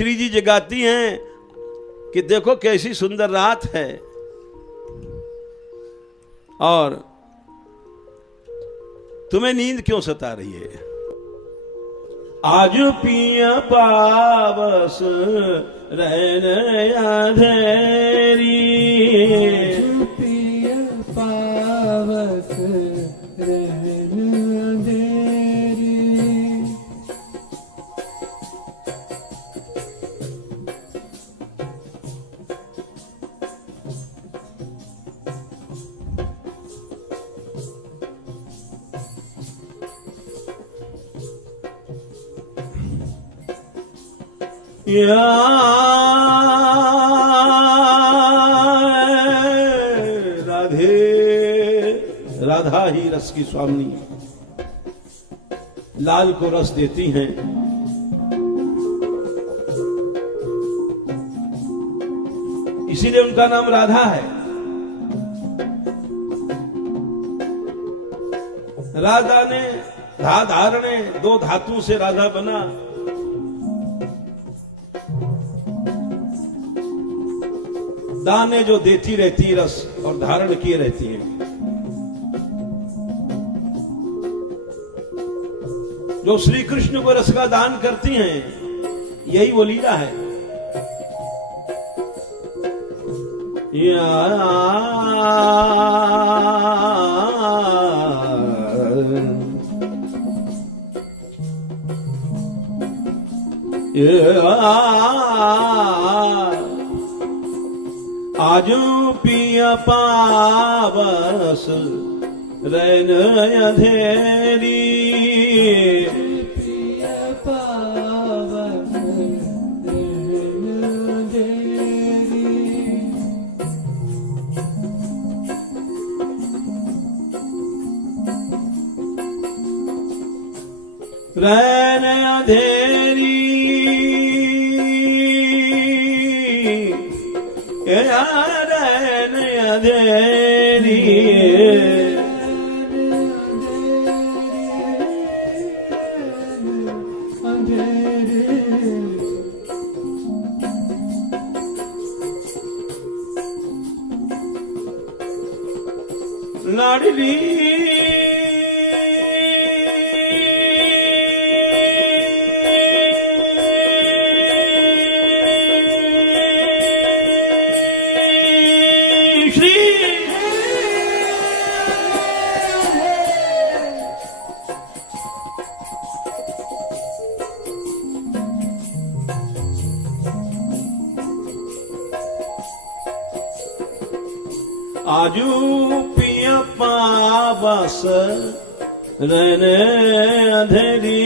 श्री जी जगाती हैं कि देखो कैसी सुंदर रात है, और तुम्हें नींद क्यों सता रही है। आज पिया पावस रैन अंधेरी, पिया पावस रैन अंधेरी। या राधे, राधा ही रस की स्वामिनी, लाल को रस देती हैं। इसीलिए उनका नाम राधा है। राधा ने धा धारणे, दो धातु से राधा बना। दाने जो देती रहती रस और धारण किए रहती है। जो श्री कृष्ण को रस का दान करती हैं, यही वो लीला है। आजू पिया पावस रैन अंधेरी, पिया पावस रैन अंधेरी। रैन अंधेरी, रैन अंधेरी। लाडली आजू पिया पावस रैन अंधेरी,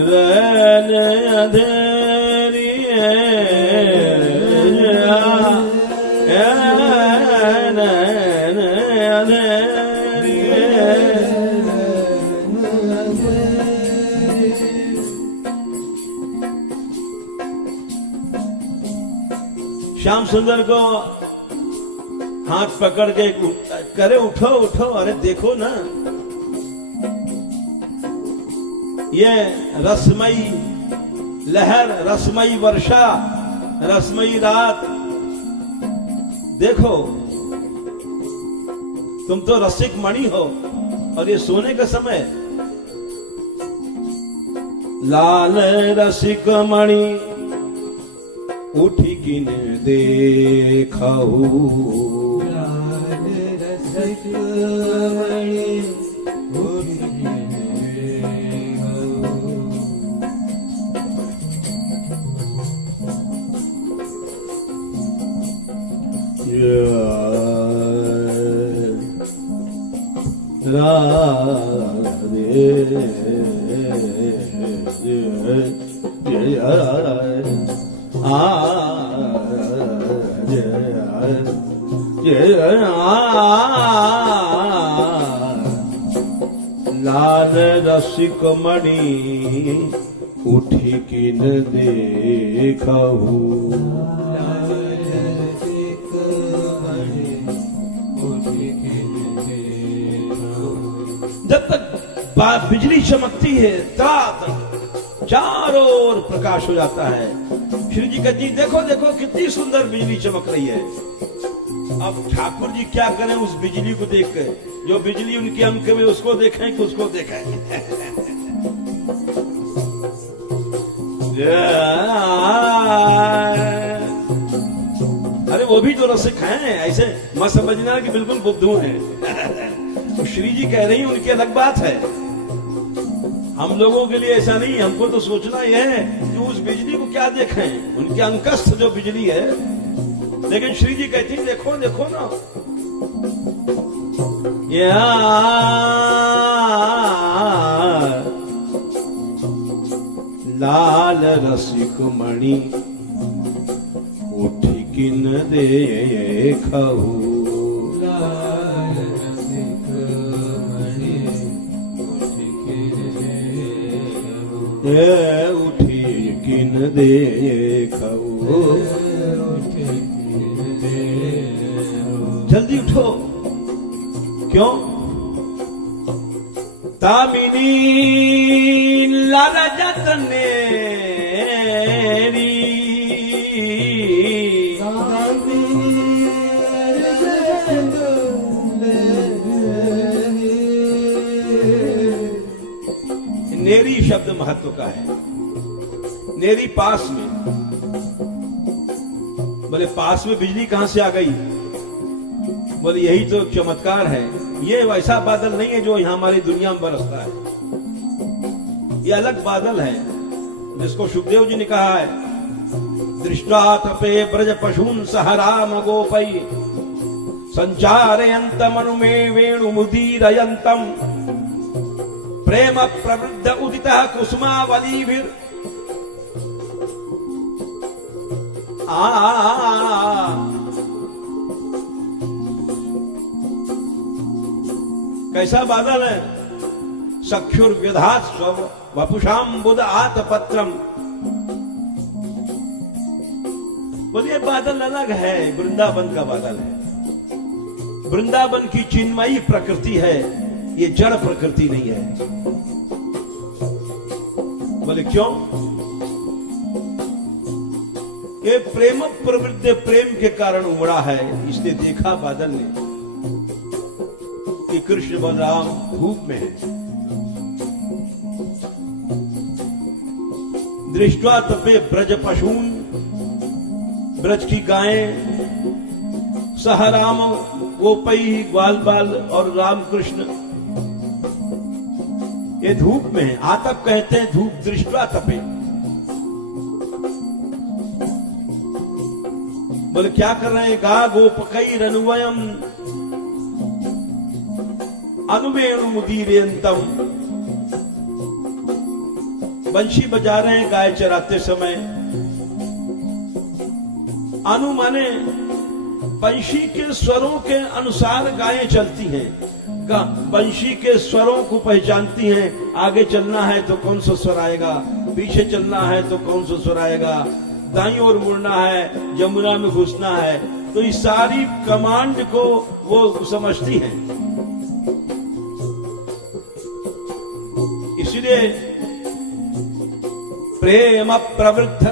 रैन अंधेरी। श्याम सुंदर को हाथ पकड़ के करे उठो उठो, अरे देखो ना ये रसमयी लहर, रसमयी वर्षा, रसमयी रात। देखो तुम तो रसिक मणि हो, और ये सोने का समय। लाल रसिक मणि उठी किन देखहु, लाल रसिक मणि उठी किन देखहु। लाल रसिक मणि उठी किन देखहु, लाल रसिक मणि उठी किन जब तक बिजली चमकती है तक चारों ओर प्रकाश हो जाता है। श्री जी कहती देखो देखो कितनी सुंदर बिजली चमक रही है। अब ठाकुर जी क्या करें उस बिजली को देख कर, जो बिजली उनके अंक में उसको देखें कि उसको देखें। अरे वो भी तो रसिक हैं, ऐसे मत समझना कि बिल्कुल बुद्धू हैं। तो श्री जी कह रही हैं उनकी अलग बात है, हम लोगों के लिए ऐसा नहीं। हमको तो सोचना यह है कि उस बिजली को क्या देखें, उनके अंकस्थ जो बिजली है। लेकिन श्री जी कहती देखो देखो ना, लाल रसिक मणि उठ किन देखहु, लाल रसिक मणि उठ किन देखहु, उठी किन देखहु। उठ किन देखहु। जल्दी उठो, क्यों? तामिनी लरजत नेरी, नेरी शब्द महत्व का है। नेरी पास में, बोले पास में बिजली कहां से आ गई? बोले यही तो चमत्कार है। ये वैसा बादल नहीं है जो यहां हमारी दुनिया में बरसता है, ये अलग बादल है जिसको सुखदेव जी ने कहा है, दृष्टा तपे ब्रज पशून सह राम गोपई संचारयंतम अनुमे वेणु मुदीरयंतम प्रेम प्रवृद्ध उदित कुसुमावलीभिर कैसा बादल है? सख्युर व्यधात स्व वपुषाम बुध आतपत्रम। बोलिए बादल अलग है, वृंदावन का बादल है। वृंदावन की चिन्मयी प्रकृति है, ये जड़ प्रकृति नहीं है। बोले क्यों? ये प्रेम प्रवृत्ति प्रेम के कारण उमड़ा है, इसने देखा बादल ने कि कृष्ण बलराम धूप में है। दृष्टवा तपे ब्रज पशून, ब्रज की गायें, सह राम गोपई ग्वाल बाल और राम कृष्ण ये धूप में है। आतप कहते हैं धूप, दृष्टवा तपे। बोले क्या कर रहे हैं? गा गोपकई रनुवयम अनुमेणु मुदीरयंतम, बंशी बजा रहे हैं गाय चराते समय। अनु माने बंशी के स्वरों के अनुसार गायें चलती हैं, बंशी के स्वरों को पहचानती हैं। आगे चलना है तो कौन सा स्वर आएगा, पीछे चलना है तो कौन सा स्वर आएगा, दाईं ओर मुड़ना है, जमुना में घुसना है, तो इस सारी कमांड को वो समझती हैं। इसलिए प्रेम प्रवृत्त,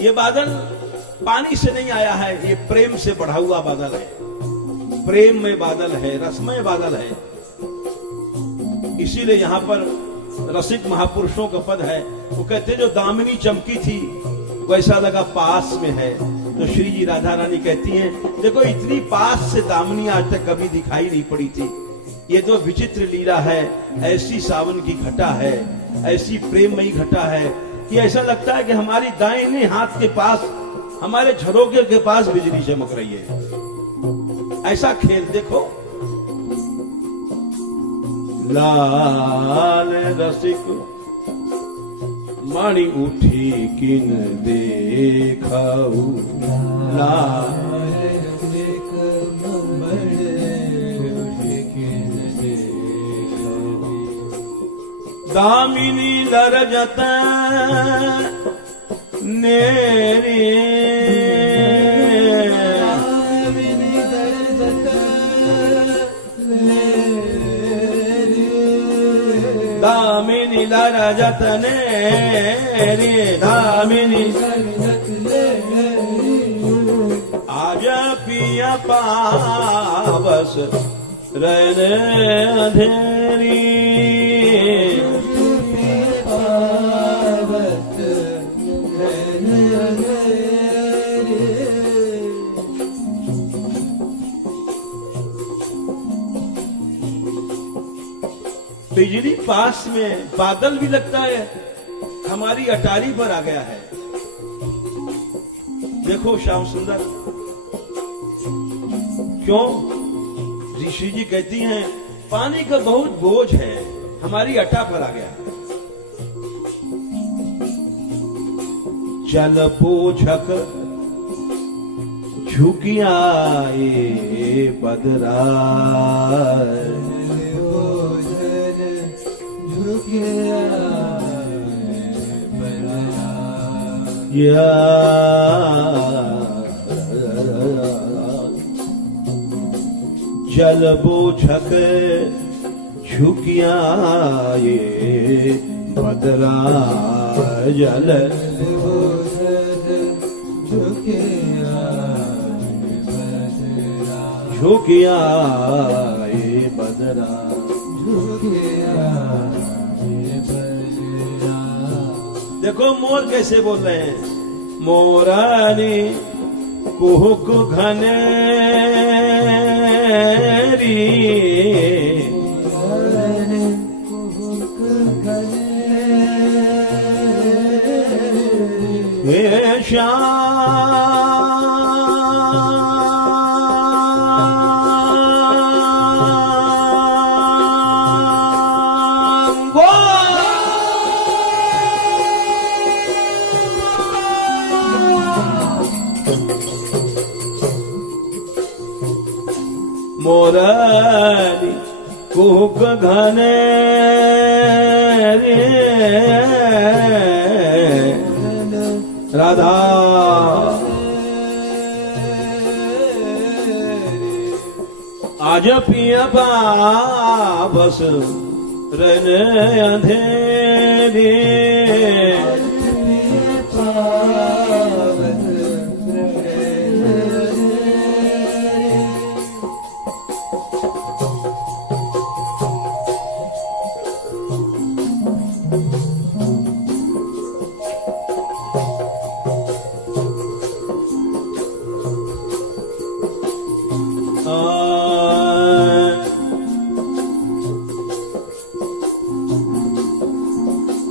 ये बादल पानी से नहीं आया है, ये प्रेम से बढ़ा हुआ बादल है। प्रेम में बादल है, रसमय बादल है। इसीलिए यहां पर रसिक महापुरुषों का पद है। वो कहते जो दामिनी चमकी थी वैसा लगा पास में है। तो श्री जी राधा रानी कहती हैं देखो इतनी पास से दामिनी आज तक कभी दिखाई नहीं पड़ी थी। ये तो विचित्र लीला है, ऐसी सावन की घटा है, ऐसी प्रेममयी घटा है कि ऐसा लगता है कि हमारी दाहिने हाथ के पास, हमारे झरोखे के पास बिजली चमक रही है। ऐसा खेल देखो। लाल रसिक मणि उठी किन देखऊ, लाल रसिक मणि उठी किन देखऊ, दामिनी लरजत नेरी, दामिनी लरजत नेरी, नीला रजतने रे धामिनी आजा पिया पावस रहने अंधेरी बिजली पास में, बादल भी लगता है हमारी अटारी पर आ गया है। देखो श्याम सुंदर, क्यों ऋषि जी कहती हैं पानी का बहुत बोझ है, हमारी अटा पर आ गया। चल बोझक झुकिया बदरा या जल बोझक झुकिया ये बदरा जल झुकिया ये बदरा देखो मोर कैसे बोल रहे हैं। मोरानी कुहुक घनेरी हे श्याम मोरानी कुहुक घने राधा आज पिया पावस रहने अंधेरी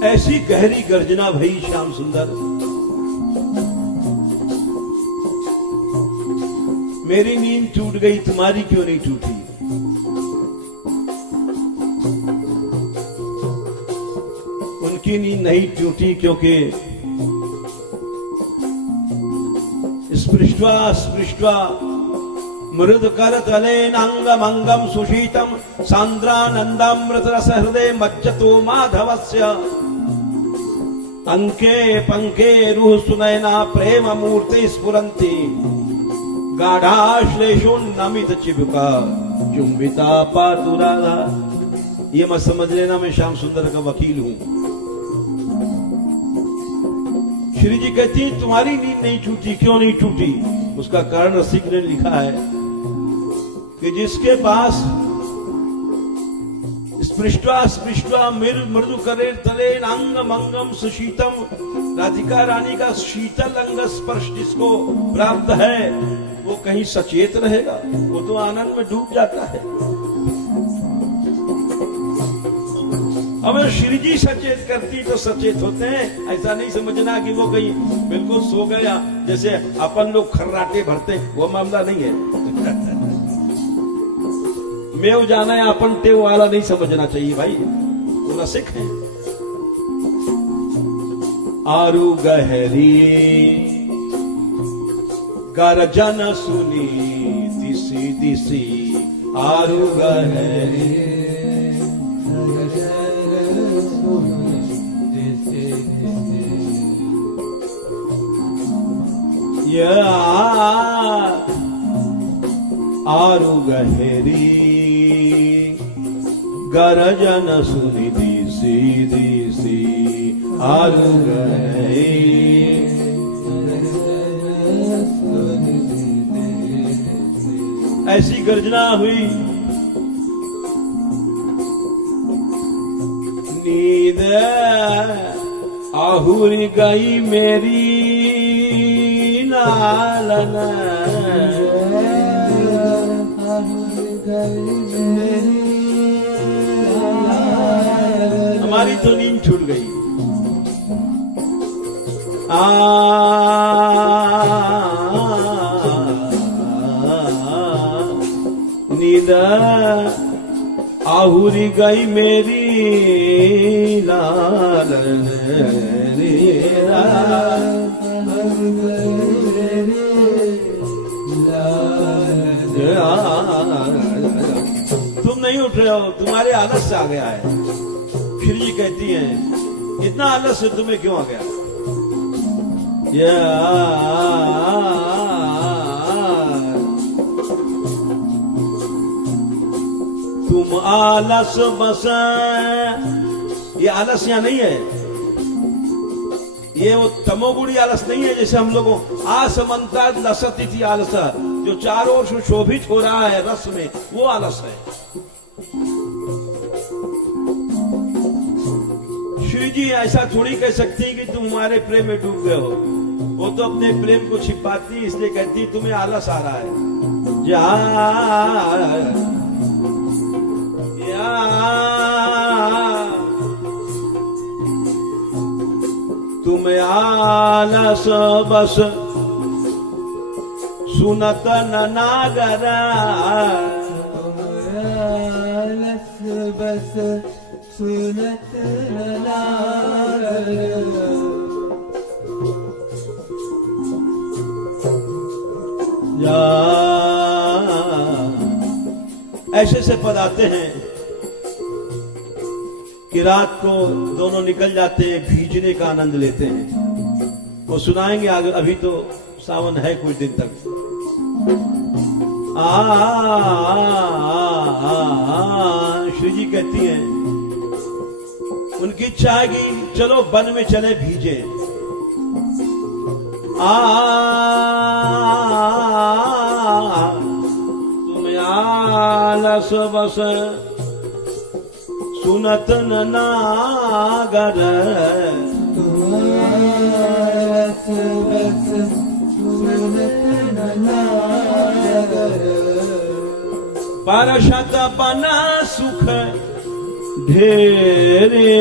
ऐसी गहरी गर्जना भई श्याम सुंदर। मेरी नींद टूट गई, तुम्हारी क्यों नहीं टूटी? उनकी नींद नहीं टूटी क्योंकि स्पृष्ट्वा स्पृष्ट्वा मृद कर तले नांगमंगम सुशीतम सांद्रानंदामृत रस हृदय मज्जतो माधवस्य अंके पंके रूह सुनैना प्रेम मूर्ति स्फुरंती गाढ़ाश्लेषो नमित चिबुका चुंबिता पातुराधा। ये मत समझ लेना मैं श्याम सुंदर का वकील हूं। श्री जी कहती तुम्हारी नींद नहीं टूटी, क्यों नहीं टूटी? उसका कारण रसिक ने लिखा है कि जिसके पास स्पृष्ट्वा स्पृष्ट्वा मृदु करे तले अंग मंगम सुशीतम, राधिका रानी का शीतल अंग स्पर्श जिसको प्राप्त है वो कहीं सचेत रहेगा? वो तो आनंद में डूब जाता है। अब श्री जी सचेत करती तो सचेत होते हैं, ऐसा नहीं समझना कि वो कहीं बिल्कुल सो गया जैसे अपन लोग खर्राटे भरते, वो मामला नहीं है। मेव जाना है अपन टेव वाला नहीं समझना चाहिए भाई, वो रसिक है। आरु गहरी गर्जन सुनी दिसी दिसी, आरु गहरी आरु गहरी गरजन सुनि दिसी सीधी सी आलू गए। ऐसी गर्जना हुई, नींद आहुरी गई मेरी लालन। हमारी तो नींद छूट गई। नींद आहुरी गई मेरी लालन तुम नहीं उठ रहे हो, तुम्हारे आलस से आ गया है। फिर जी कहती हैं, इतना आलस से तुम्हें क्यों आ गया? तुम आलस बस, ये आलस यहां नहीं है, ये वो तमोगुणी आलस नहीं है जैसे हम लोगों आसमंता लसती थी आलस, जो चारों ओर सुशोभित हो रहा है रस में, वो आलस है। श्री जी ऐसा थोड़ी कह सकती कि तुम हमारे प्रेम में डूब गए हो। वो तो अपने प्रेम को छिपाती, इसलिए कहती तुम्हें आलस आ रहा है। तुम्हें आलस बस सुनत नागर, आलस बस सुनत नागर। ऐसे से पद आते हैं कि रात को दोनों निकल जाते हैं, भीजने का आनंद लेते हैं। वो सुनाएंगे आगे, अभी तो सावन है कुछ दिन तक। श्री जी कहती हैं, उनकी इच्छा है कि चलो वन में चले भीजे। तुम्हें आलस बस सुनत नागर, आलस बस सुनत नागर। परशत बना सुख ढेरे,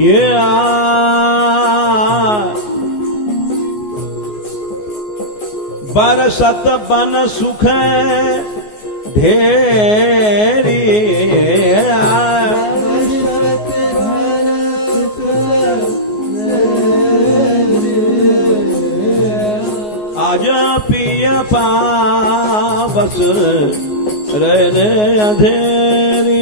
ये बरसत बन सुख ढेरी, आज पिय पावस रहने अंधेरी।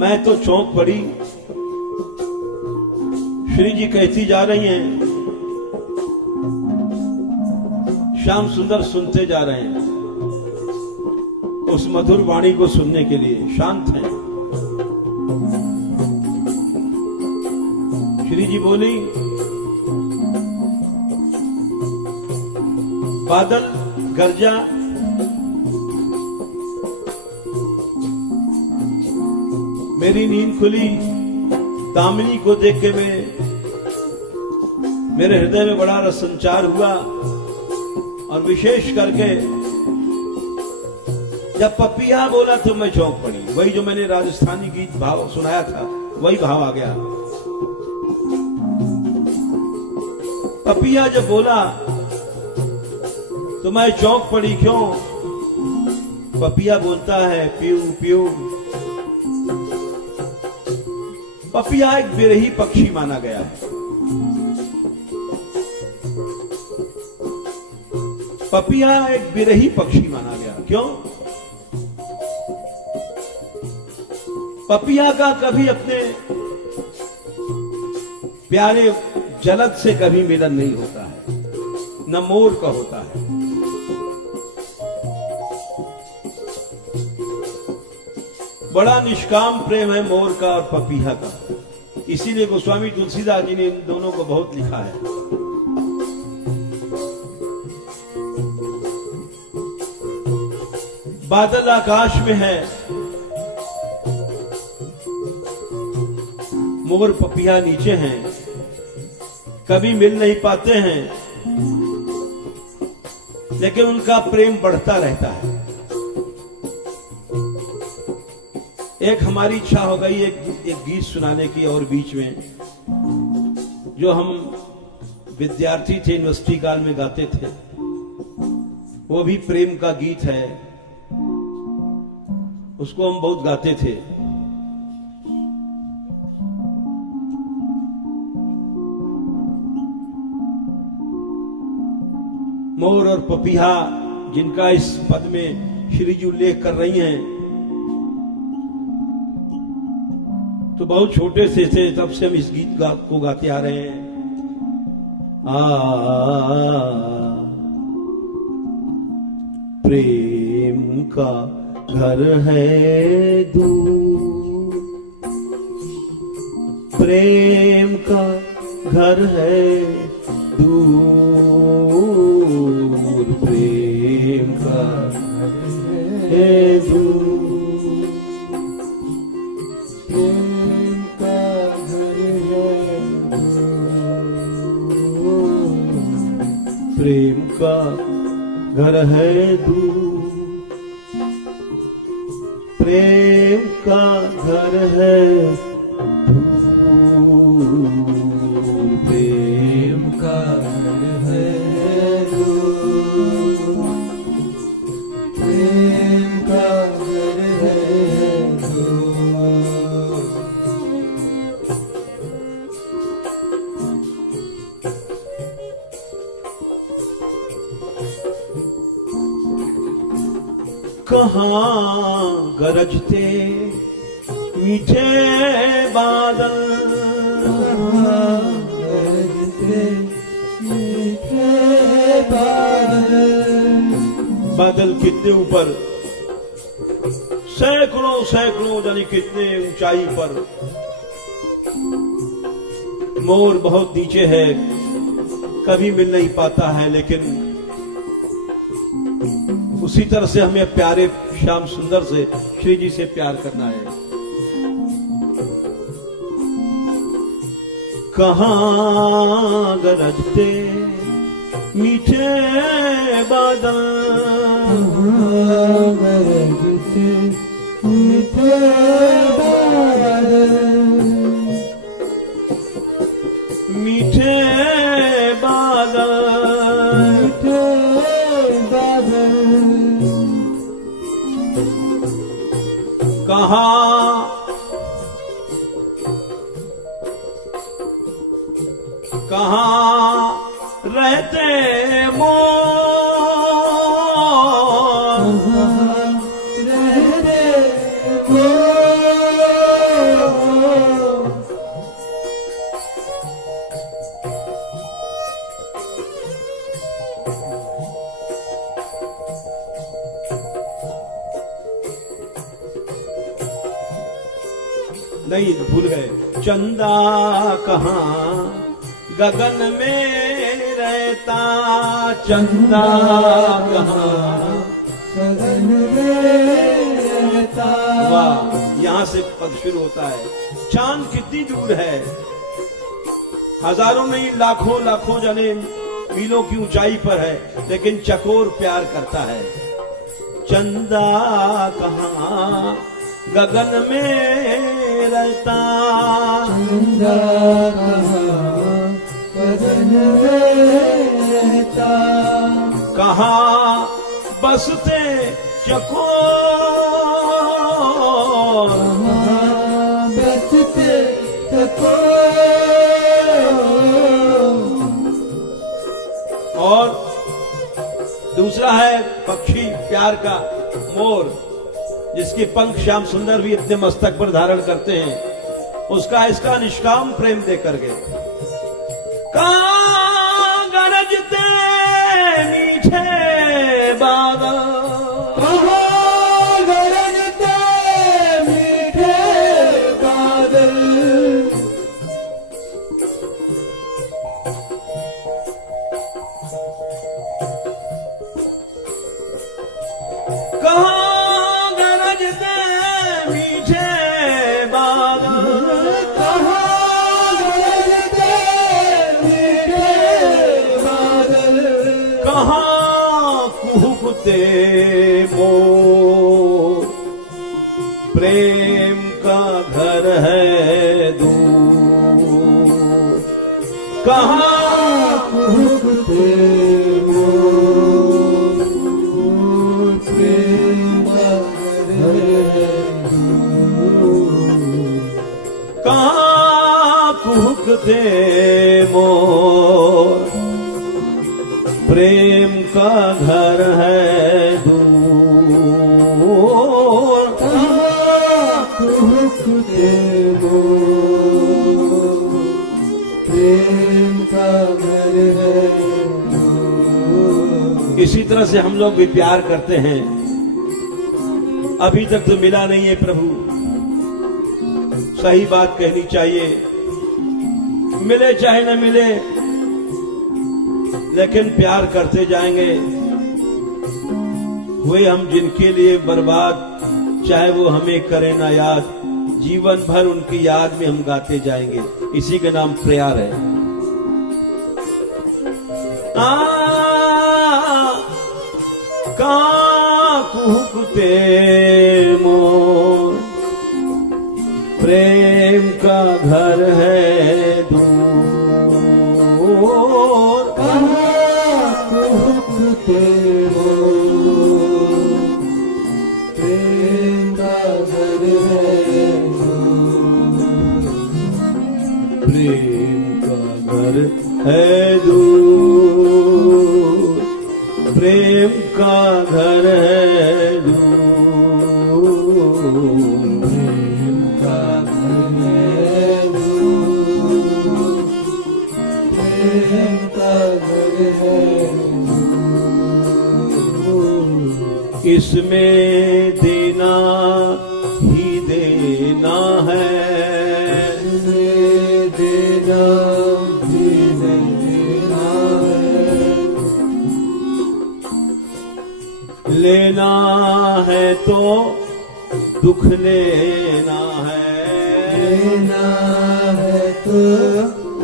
मैं तो चौंक पड़ी। श्री जी कहती जा रही हैं, श्याम सुंदर सुनते जा रहे हैं उस मधुर वाणी को सुनने के लिए, शांत हैं। श्री जी बोली, बादल गरजा, मेरी नींद खुली, दामिनी को देख के मेरे हृदय में बड़ा रस संचार हुआ। और विशेष करके जब पपिया बोला तो मैं चौंक पड़ी। वही जो मैंने राजस्थानी गीत भाव सुनाया था, वही भाव आ गया। पपिया जब बोला तो मैं चौंक पड़ी। क्यों? पपिया बोलता है प्यू प्यू। पपिया एक बिरही पक्षी माना गया है। पपिया एक बिरही पक्षी माना गया। क्यों? पपिया का कभी अपने प्यारे जलद से कभी मिलन नहीं होता है, न मोर का होता है। बड़ा निष्काम प्रेम है मोर का और पपीहा का। इसीलिए गोस्वामी तुलसीदास जी ने इन दोनों को बहुत लिखा है। बादल आकाश में है, मोर पपिया नीचे हैं, कभी मिल नहीं पाते हैं, लेकिन उनका प्रेम बढ़ता रहता है। एक हमारी इच्छा हो गई एक गीत सुनाने की, और बीच में जो हम विद्यार्थी थे, यूनिवर्सिटी काल में गाते थे, वो भी प्रेम का गीत है, उसको हम बहुत गाते थे। मोर और पपीहा जिनका इस पद में श्री जी उल्लेख कर रही हैं, तो बहुत छोटे से थे तब से हम इस गीत को गाते आ रहे हैं। प्रेम का घर है दूर, प्रेम का घर है दूर, प्रेम का घर है दूर, प्रेम का घर है दूर, प्रेम का घर है दूर, प्रेम का घर है दूर, प्रेम का घर है दूर। कहाँ गरजते मीठे बादल, गरजते मीठे बादल, बादल कितने ऊपर, सैकड़ों सैकड़ों जाने कितने ऊंचाई पर, मोर बहुत नीचे है, कभी मिल नहीं पाता है, लेकिन उसी तरह से हमें प्यारे श्याम सुंदर से, श्री जी से प्यार करना है। कहाँ गरजते मीठे बादल, गरजते मीठे बादल, मीठे बादल, मीठे बादल, कहाँ कहाँ रहते मोर, रहते मोर, नहीं भूल गए। चंदा कहाँ गगन में रहता, चंदा कहाँ गगन में रहता। वाह, यहाँ से पद शुरू होता है। चांद कितनी दूर है, हजारों नहीं लाखों लाखों जाने मीलों की ऊंचाई पर है, लेकिन चकोर प्यार करता है। चंदा कहाँ गगन में रहता, चंदा कहाँ गगन में रहता। कहाँ बसते चकोर और दूसरा है पक्षी प्यार का मोर, जिसके पंख श्याम सुंदर भी अपने मस्तक पर धारण करते हैं। उसका इसका निष्काम प्रेम देकर के कहाँ गरजते मीठे बादल, कहाँ गरजते मीठे बादल, कहाँ गरजते मीठे बादल, कहाँ गरजते मीठे बादल, कहाँ कुहकते मोर, प्रेम का घर है दूर, कहाँ कुहकते मोर, प्रेम का घर है दूर, कहाँ कुहकते मोर, प्रेम का घर है दूर, कहाँ कुहकते मोर, प्रेम का घर है दूर। इसी तरह से हम लोग भी प्यार करते हैं। अभी तक तो मिला नहीं है प्रभु, सही बात कहनी चाहिए, मिले चाहे न मिले, लेकिन प्यार करते जाएंगे। हुए हम जिनके लिए बर्बाद, चाहे वो हमें करे ना याद, जीवन भर उनकी याद में हम गाते जाएंगे। इसी का नाम प्यार है। कहाँ कुहकते मोर, प्रेम का घर है दूर, कहाँ कुहकते मोर, प्रेम का घर है दूर। प्रेम का घर है दूर, प्रेम का घर है दूर, प्रेम का घर है दूर, प्रेम का घर है दूर। इसमें देना ही देना है, इसमें देना ही देना है, लेना है तो दुख लेना है, लेना है तो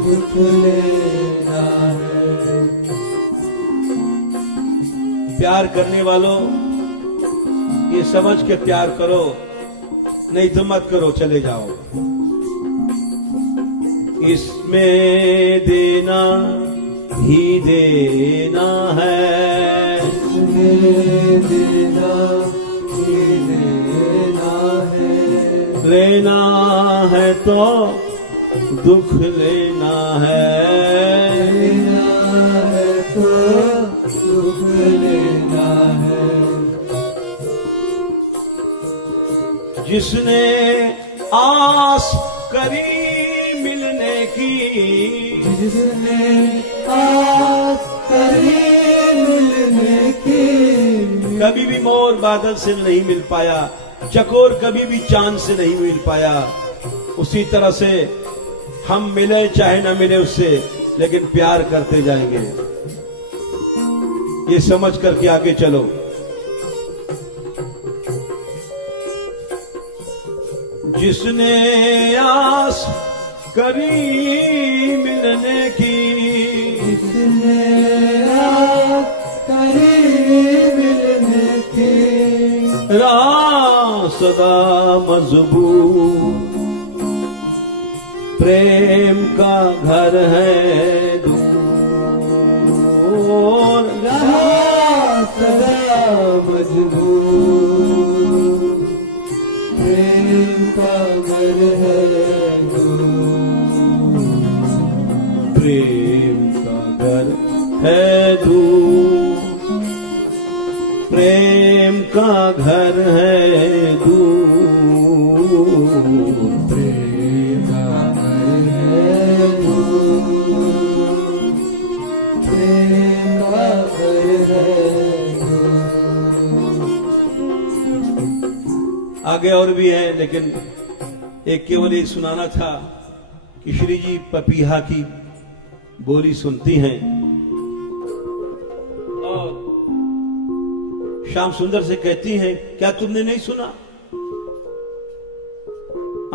दुख लेना है। प्यार करने वालों ये समझ के प्यार करो, नहीं तो मत करो, चले जाओ। इसमें देना ही देना है, इसमें देना ही देना है, लेना है तो दुख लेना है, लेना है तो दुख लेना है। जिसने आस करी मिलने की, जिसने आस करी मिलने की, कभी भी मोर बादल से नहीं मिल पाया, चकोर कभी भी चांद से नहीं मिल पाया। उसी तरह से हम मिले चाहे ना मिले उससे, लेकिन प्यार करते जाएंगे। ये समझ करके आगे चलो। जिसने आस करी मिलने की, जिसने आस करी मिलने की, राह सदा मजबूत, प्रेम का घर है दूर, राह सदा मजबूत, प्रेम का घर है दूर, प्रेम का घर है दूर, प्रेम का घर है दूर, प्रेम का घर है दूर, प्रेम का घर है दूर। आगे और भी है, लेकिन एक केवल ये सुनाना था कि श्री जी पपीहा की बोली सुनती हैं और श्याम सुंदर से कहती हैं, क्या तुमने नहीं सुना?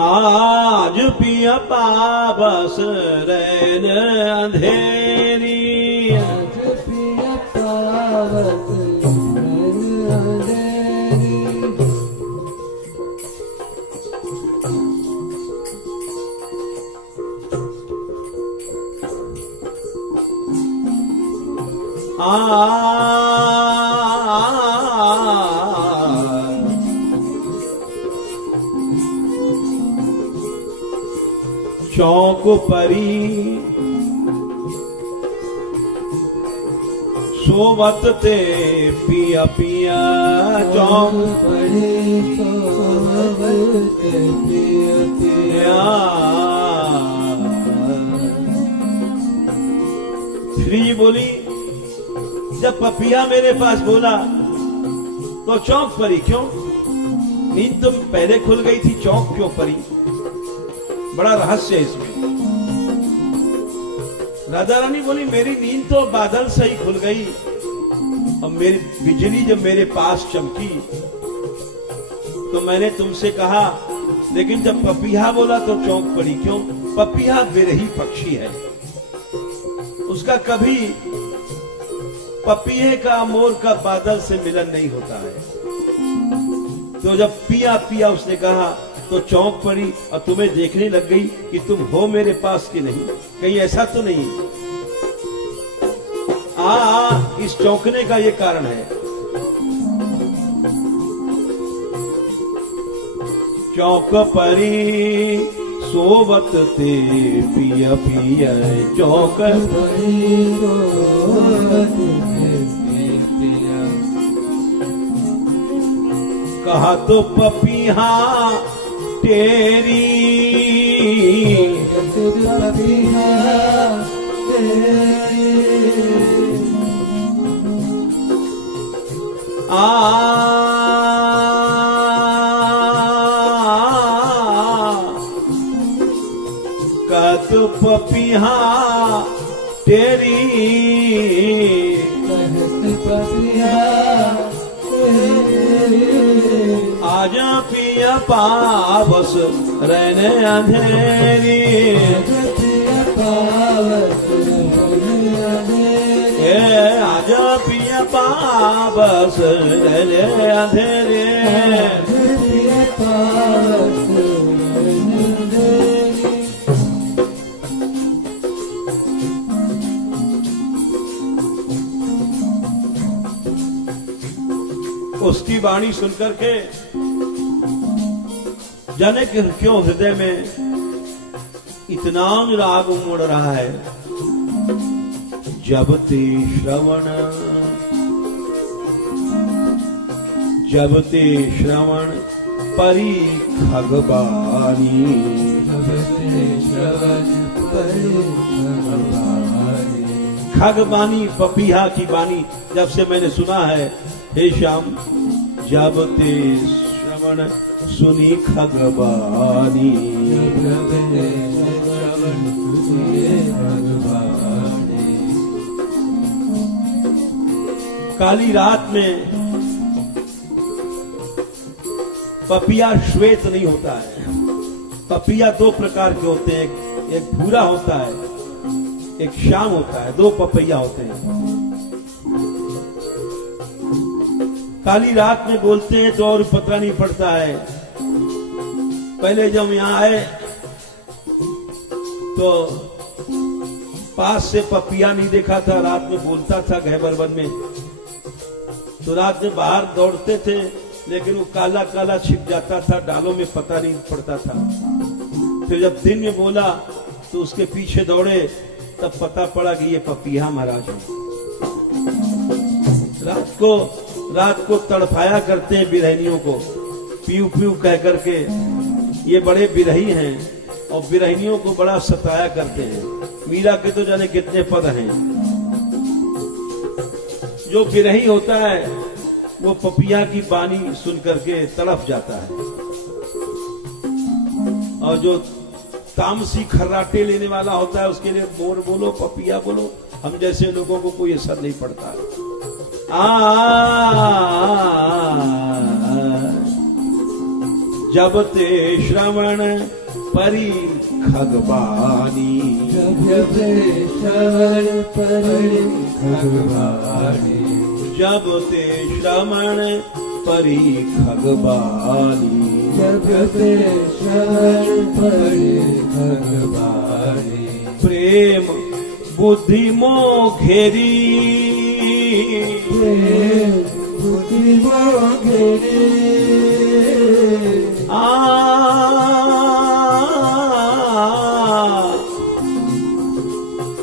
आज पिया पाबस रैन अंधेरी, आज पिया पावस रैन अंधेरी, चौक परी सोवत ते पिया पिया, चौक पड़ी सोवत पिया पिया। श्री जी बोली, जब पपिया मेरे पास बोला तो चौंक पड़ी। क्यों? नींद तो पहले खुल गई थी, चौंक क्यों पड़ी? बड़ा रहस्य है इसमें। राधा रानी बोली, मेरी नींद तो बादल से ही खुल गई और मेरी बिजली जब मेरे पास चमकी तो मैंने तुमसे कहा, लेकिन जब पपीहा बोला तो चौंक पड़ी। क्यों? पपीहा विरही पक्षी है, उसका कभी पपीहे का मोर का बादल से मिलन नहीं होता है। तो जब पिया पिया उसने कहा तो चौंक पड़ी और तुम्हें देखने लग गई कि तुम हो मेरे पास कि नहीं, कहीं ऐसा तो नहीं। इस चौंकने का ये कारण है। चौक परी सोवत ते पिया पिया, चौक पड़ी सोवत पिया पिया। कहा तो पपीहा तेरी, पपीहा तेरी, कत पपीहा तेरी, पपीहा तेरी। आजा पिया पावस रहने अंधेरी, पिया पावस रहने अंधेरी, आजा पिया पावस रहने अंधेरी, पिया पावस रहने अंधेरी। उसकी वाणी सुनकर के जाने कि क्यों हृदय में इतना राग उमड़ रहा है। जब ते श्रवण, जब ते श्रवण परी खगबानी, खगबानी पपीहा की बानी जब से मैंने सुना है, हे श्याम, जब ते श्रवण सुनी खगबानी, काली रात में पपिया श्वेत नहीं होता है। पपिया दो प्रकार के होते हैं, एक भूरा होता है, एक श्याम होता है, दो पपैया होते हैं। काली रात में बोलते हैं तो और पता नहीं पड़ता है। पहले जब यहां आए तो पास से पपिया नहीं देखा था, रात में बोलता था गहबर वन में, तो रात में बाहर दौड़ते थे लेकिन वो काला काला छिप जाता था, डालों में पता नहीं पड़ता था। फिर जब दिन में बोला तो उसके पीछे दौड़े, तब पता पड़ा कि ये पपीहा महाराज है। को रात को तड़पाया करते हैं बिरहनियों को, पीऊ पीऊ कह करके। ये बड़े बिरही हैं और बिरहनियों को बड़ा सताया करते हैं। मीरा के तो जाने कितने पद हैं। जो बिरही होता है वो पपिया की बानी सुन करके तड़प जाता है, और जो तामसी खर्राटे लेने वाला होता है उसके लिए मोर बोलो पपिया बोलो, हम जैसे लोगों को कोई असर नहीं पड़ता। जब ते श्रवण परी खगबानी, जब ते श्रवण परी खगबानी, जब ते श्रवण परी खगबानी, जब ते श्रवण परी खगबानी, प्रेम बुद्धि मोह घेरी, प्रेम बुद्धि मोह घेरी,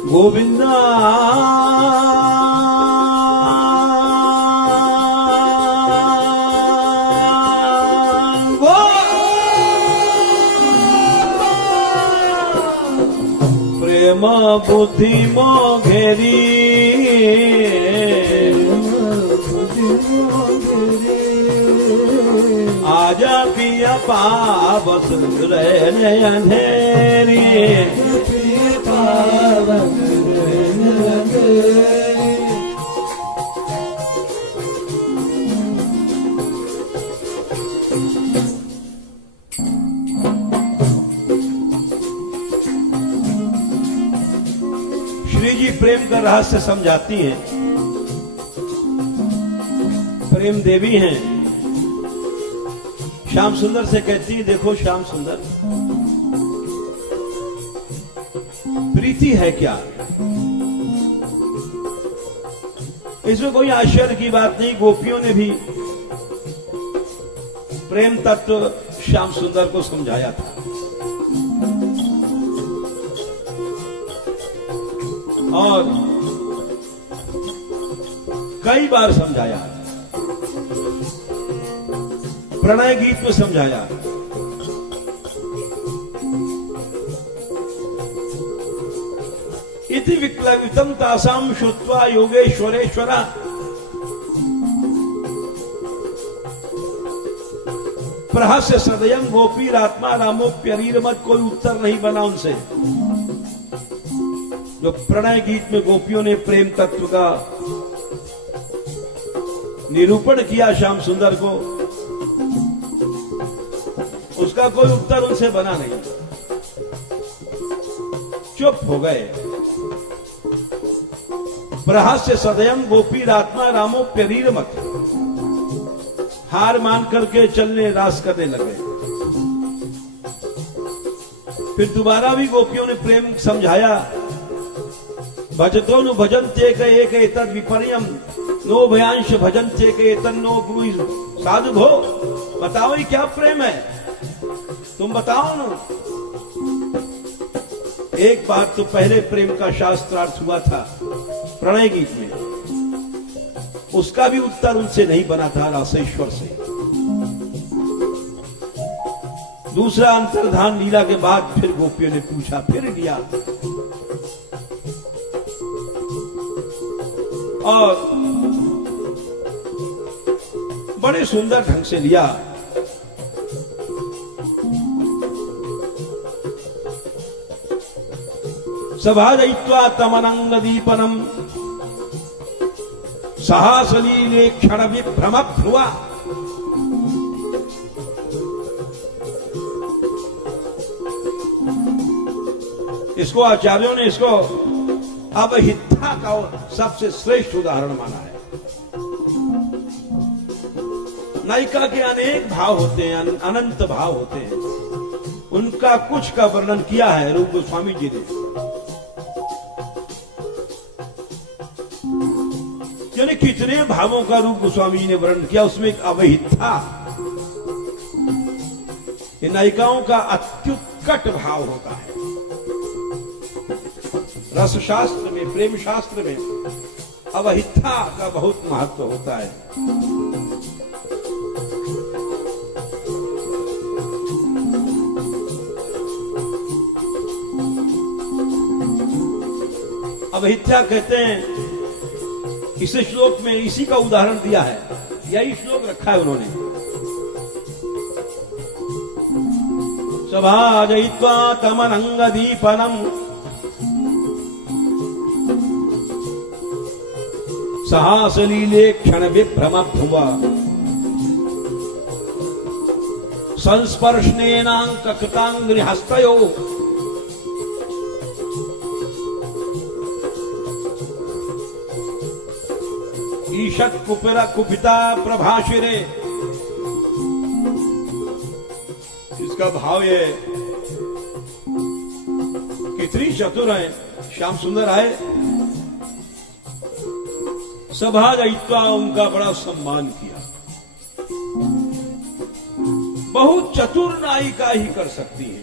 गोविंदा प्रेम बुद्धि मोह घेरी, आजा पिया पावस रहने अंधेरी, पावन श्री जी प्रेम का रहस्य समझाती हैं। प्रेम देवी हैं। श्याम सुंदर से कहती है, देखो श्याम सुंदर, प्रीति है क्या? इसमें कोई आश्चर्य की बात नहीं। गोपियों ने भी प्रेम तत्व श्याम सुंदर को समझाया था, और कई बार समझाया। प्रणय गीत में समझाया, इति विक्लवितम तासाम श्रुत्वा योगेश्वरेश्वरा, प्रहस्य सदयम गोपीरात्मा रामोप्यरीरमत। कोई उत्तर नहीं बना उनसे। जो प्रणय गीत में गोपियों ने प्रेम तत्व का निरूपण किया श्याम सुंदर को, उसका कोई उत्तर उनसे बना नहीं, चुप हो गए। प्रहास्य सदयम गोपीरात्मा रामोप्यरीरमत, हार मान करके चलने रास करने लगे। फिर दोबारा भी गोपियों ने प्रेम समझाया। भजतो नु भजन्ते एक एतद विपर्यम नो भयांश भजन्ते तन्नो ब्रूहि साधु भो। बताओ ये क्या प्रेम है, तुम बताओ ना। एक बात तो पहले प्रेम का शास्त्रार्थ हुआ था प्रणय गीत में, उसका भी उत्तर उनसे नहीं बना था रासेश्वर से। दूसरा अंतर्धान लीला के बाद फिर गोपियों ने पूछा, फिर लिया, और बड़े सुंदर ढंग से लिया। सभाजयित्वा तमनंग दीपनम सहासलीले क्षण विभ्रम भ्रुवा। इसको आचार्यों ने इसको अवहिता का सबसे श्रेष्ठ उदाहरण माना है। नायिका के अनेक भाव होते हैं, अनंत भाव होते हैं, उनका कुछ का वर्णन किया है रूप गोस्वामी जी ने। यानी कितने भावों का रूप गोस्वामी जी ने वर्णन किया, उसमें एक अवहिता, ये नायिकाओं का अत्युत्कट भाव होता है। रस शास्त्र में, प्रेम शास्त्र में अवहिता का बहुत महत्व होता है। अवहिता कहते हैं, इस श्लोक में इसी का उदाहरण दिया है, यही श्लोक रखा है उन्होंने। सभाजयित्वा तमनंगदीपनम सहासलीले क्षण विभ्रम भुवा संस्पर्शनेनांक कृतांग्रि हस्तयो ईशत कुपिता प्रभाषिरे। इसका भाव ये, कितनी चतुर है श्याम सुंदर आए। सभाजयित्वा उनका बड़ा सम्मान किया। बहुत चतुर नायिका ही कर सकती है,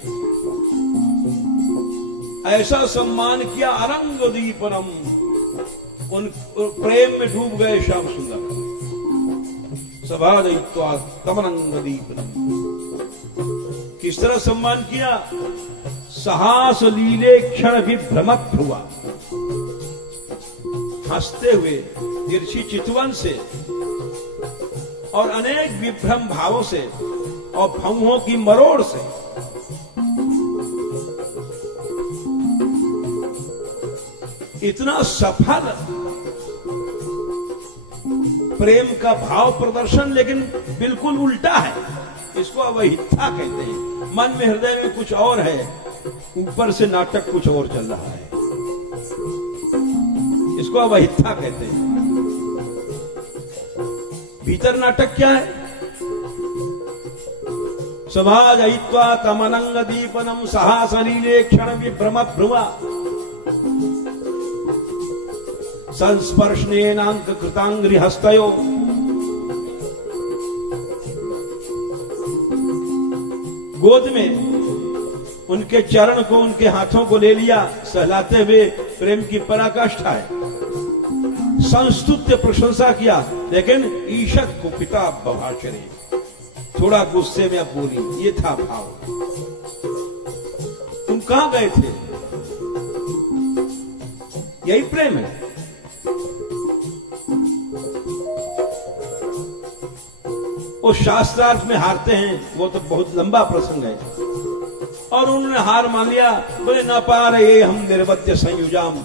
ऐसा सम्मान किया। अरंग दीपनम, उन प्रेम में डूब गए श्याम सुंदर। सभाजयित्वा तमनंग दीपनम, किस तरह सम्मान किया? सहास लीले क्षण विभ्रमत हुआ, हंसते हुए तिरछी चितवन से और अनेक विभ्रम भावों से और भंगों की मरोड़ से इतना सफल प्रेम का भाव प्रदर्शन, लेकिन बिल्कुल उल्टा है। इसको अवहिता कहते हैं। मन में हृदय में कुछ और है, ऊपर से नाटक कुछ और चल रहा है। इसको अवहिता कहते हैं। भीतर नाटक क्या है? सभाजयित्वा तमनंग दीपनम सहासलीले क्षण विभ्रम भ्रुवा संस्पर्शनेनांक कृतांग्रि हस्तयो। गोद में उनके चरण को, उनके हाथों को ले लिया, सहलाते हुए प्रेम की पराकाष्ठा है। संस्तुत्य प्रशंसा किया, लेकिन ईशत को पिता बभाषरे, थोड़ा गुस्से में अब बोली। ये था भाव। तुम कहां गए थे? यही प्रेम है। वो शास्त्रार्थ में हारते हैं, वो तो बहुत लंबा प्रसंग है। और उन्होंने हार मान लिया, बोले न पा रहे हम निर्वत्य संयुजाम।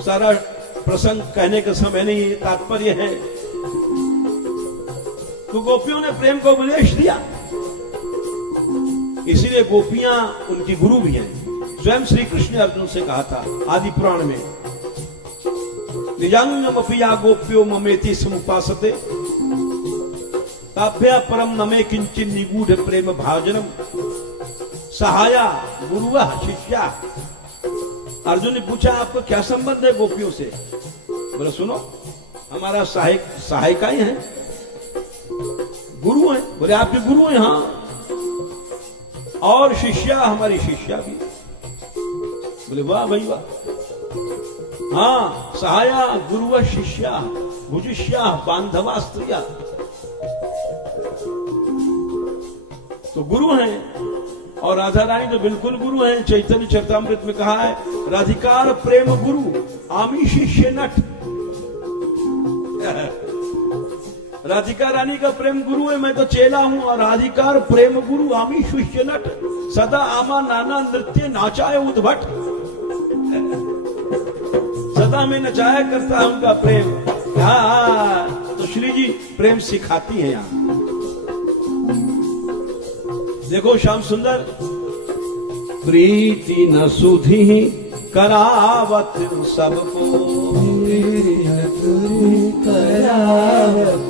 सारा प्रसंग कहने का समय नहीं, तात्पर्य है तो गोपियों ने प्रेम को उपदेश दिया, इसीलिए गोपियां उनकी गुरु भी हैं। स्वयं श्री कृष्ण ने अर्जुन से कहा था आदि पुराण में, निजांगमपिया गोप्यो ममेति समुपासते ताभ्या परम नमे किंचिन निगूढ़ प्रेम भाजनम सहाया गुरुवा शिष्या। अर्जुन ने पूछा, आपको क्या संबंध है गोपियों से? बोले सुनो, हमारा सहायिका ही है, गुरु है। बोले आपके गुरु हैं? हाँ। और शिष्या, हमारी शिष्या भी। बोले वाह भाई वाह। हाँ, सहाया गुरुवा शिष्या भुजिष्या बांधवा स्त्रिया। तो गुरु हैं। और राधा रानी तो बिल्कुल गुरु हैं। चैतन्य चरितामृत में कहा है, राधिकार प्रेम गुरु आमी शिष्य नट। राधिका रानी का प्रेम गुरु है, मैं तो चेला हूं। और राधिकार प्रेम गुरु आमी शिष्य नट, सदा आमा नाना नृत्य नाचाए उद्भट। सदा में नचाया करता है उनका प्रेम। तो श्री जी प्रेम सिखाती है यहां। देखो श्याम सुंदर, प्रीति न सुधी करावत सबको, करावत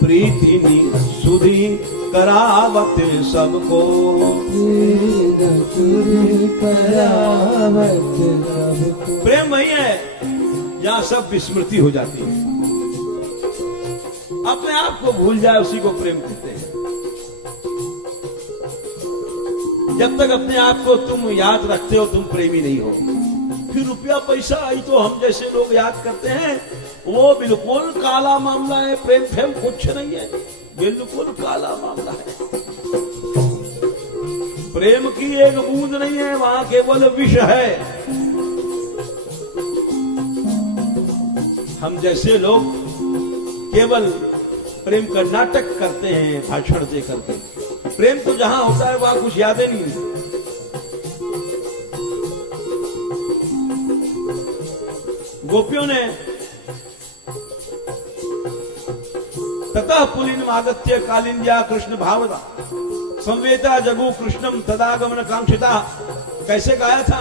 प्रीति न सुधी करावत सबको, प्रेम वही है जहां सब विस्मृति हो जाती है, अपने आप को भूल जाए, उसी को प्रेम कहते हैं। जब तक अपने आप को तुम याद रखते हो तुम प्रेमी नहीं हो। फिर रुपया पैसा आई तो हम जैसे लोग याद करते हैं, वो बिल्कुल काला मामला है। प्रेम फेम कुछ नहीं है, बिल्कुल काला मामला है। प्रेम की एक बूंद नहीं है, वहां केवल विष है। हम जैसे लोग केवल प्रेम का नाटक करते हैं भाषण दे करके। प्रेम तो जहां होता है वहां कुछ यादें नहीं। गोपियों ने ततः पुलिन आगत्य कालिंद्या कृष्ण भावता संवेदा जगु कृष्णम तदागमन कांक्षिता कैसे गाया था?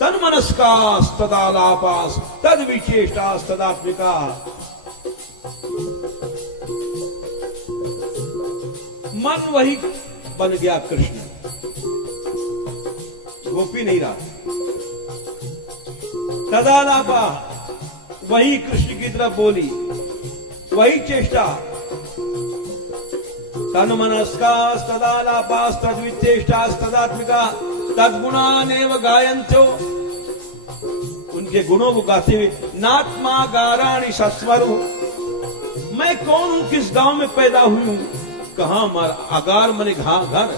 तन मनस्कास तदालापास तद विचेष्टास तदात्मिका। मन वही बन गया कृष्ण, गोपी नहीं रहा। तदालापा वही कृष्ण की तरफ बोली, वही चेष्टा। तन मनस्कास तदालापास तद्विचेष्टास तदात्मिका तद्गुणानेव गायन्त्यो। उनके गुणों को गाते हुए नात्मा गाराणि सस्वरु। मैं कौन हूं, किस गांव में पैदा हुई हूं, कहां हमारा अगार मने घर।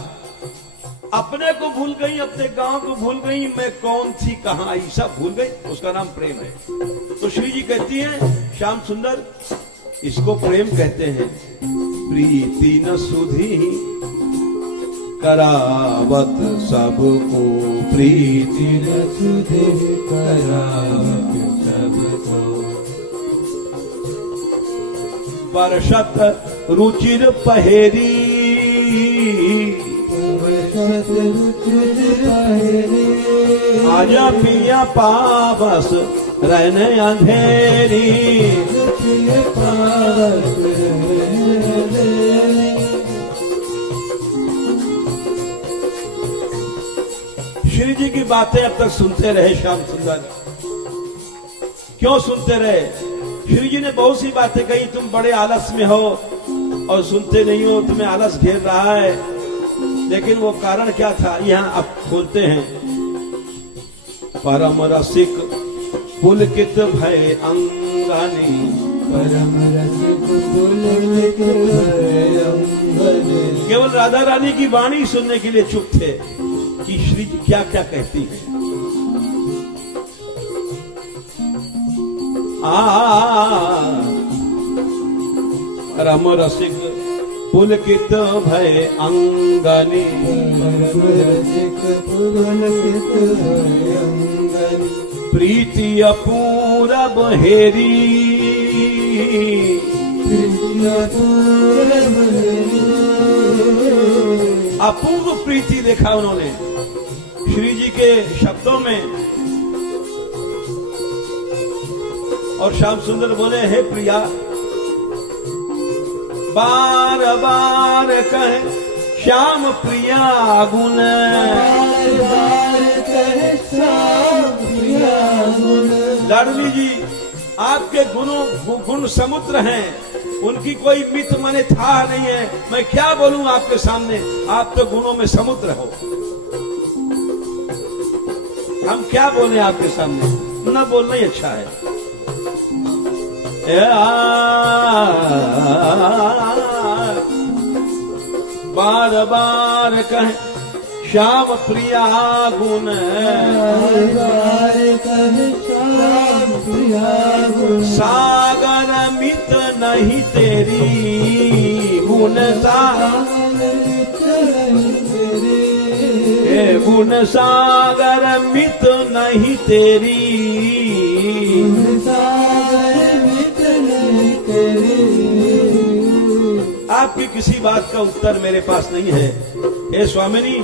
अपने को भूल गई, अपने गांव को भूल गई, मैं कौन थी कहां आई सब भूल गई। उसका नाम प्रेम है। तो श्री जी कहती हैं श्याम सुंदर, इसको प्रेम कहते हैं। प्रीति न सुधी करावत सबको, प्रीति न सुधी करावत सबको। वर्षत रुचिर पहेरी, आजा पिया पावस रहने अंधेरी। श्री जी की बातें अब तक सुनते रहे श्याम सुंदर। क्यों सुनते रहे? श्री जी ने बहुत सी बातें कही। तुम बड़े आलस में हो और सुनते नहीं हो, तुम्हें आलस घेर रहा है। लेकिन वो कारण क्या था, यहां अब खोलते हैं। परम रसिक पुलकित भय अंगनी, परम रसिक पुलकित भय अंगनी। केवल राधा रानी की वाणी सुनने के लिए चुप थे कि श्री जी क्या क्या कहती है। परम रसिक पुलकित भय अंगनी, प्रीति अपूरब हेरी। अपूर्व प्रीति देखा उन्होंने श्री जी के शब्दों में। और श्याम सुंदर बोले, हे प्रिया, बार बार कहे श्याम प्रिया गुण, बार कहे श्याम प्रिया गुण। लाडली जी, आपके गुण समुद्र हैं, उनकी कोई मित मने था नहीं है। मैं क्या बोलूं आपके सामने, आप तो गुणों में समुद्र हो। हम क्या बोले आपके सामने, न बोलना ही अच्छा है। बार बार कहे श्याम प्रिया गुण, बार कहे श्याम प्रिया गुण। सागर मित नहीं तेरी गुण, गुण सागर मित नहीं तेरी। आपकी किसी बात का उत्तर मेरे पास नहीं है। हे स्वामिनी,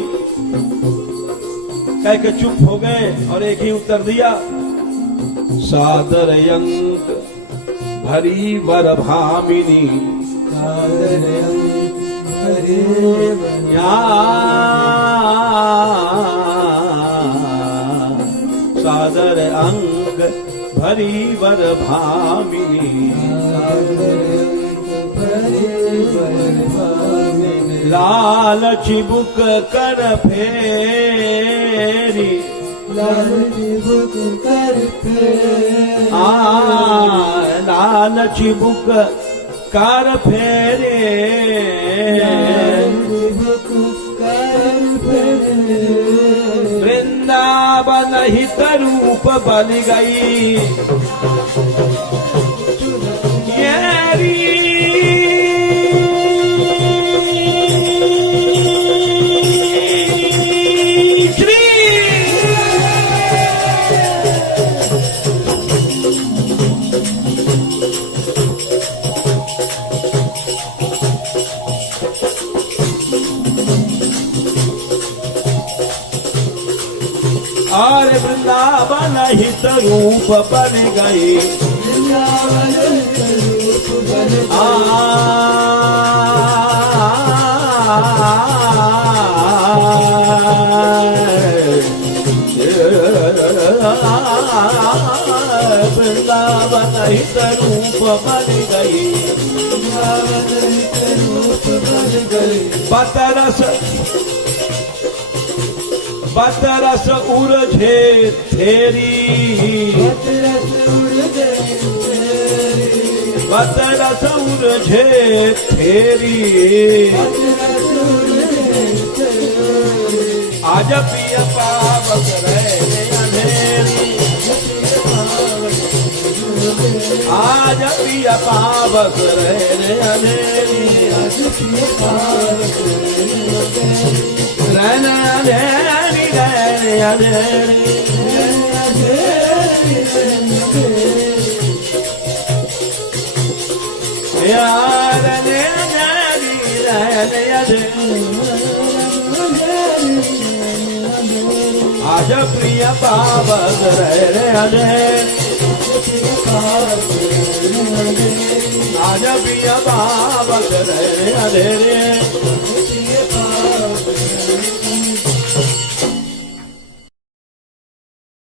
कह के चुप हो गए और एक ही उत्तर दिया, सादर अंक भरी वर भामिनी। सादर अंक भरी वर भामिनी। लाल चिबुक कर फेरी लाल चिबुक कर फेरी लाल चिबुक कर फेरे चिबुक कर फेरी वृंदावन हित रूप बन गई येरी श्री और वृंदावन हित रूप बन गई वृंदावन हित रूप बन वृंदावन हित रूप बन गई वृंदावन हित रूप बन गई बतरस उर्झे थेरी बतरस उर्झे थेरी बतरस उर्झे थेरी बतरस उर्झे थेरी आज पिय पावक रहे अंधेरी आज पिय पावक रहे अंधेरी आज पिय पावक रहने अंधेरी रहने अंधेरी यार ने रहने अंधेरी आज प्रिय पावक रहे अंधेरी आज प्रिय पावक रहे अंधेरी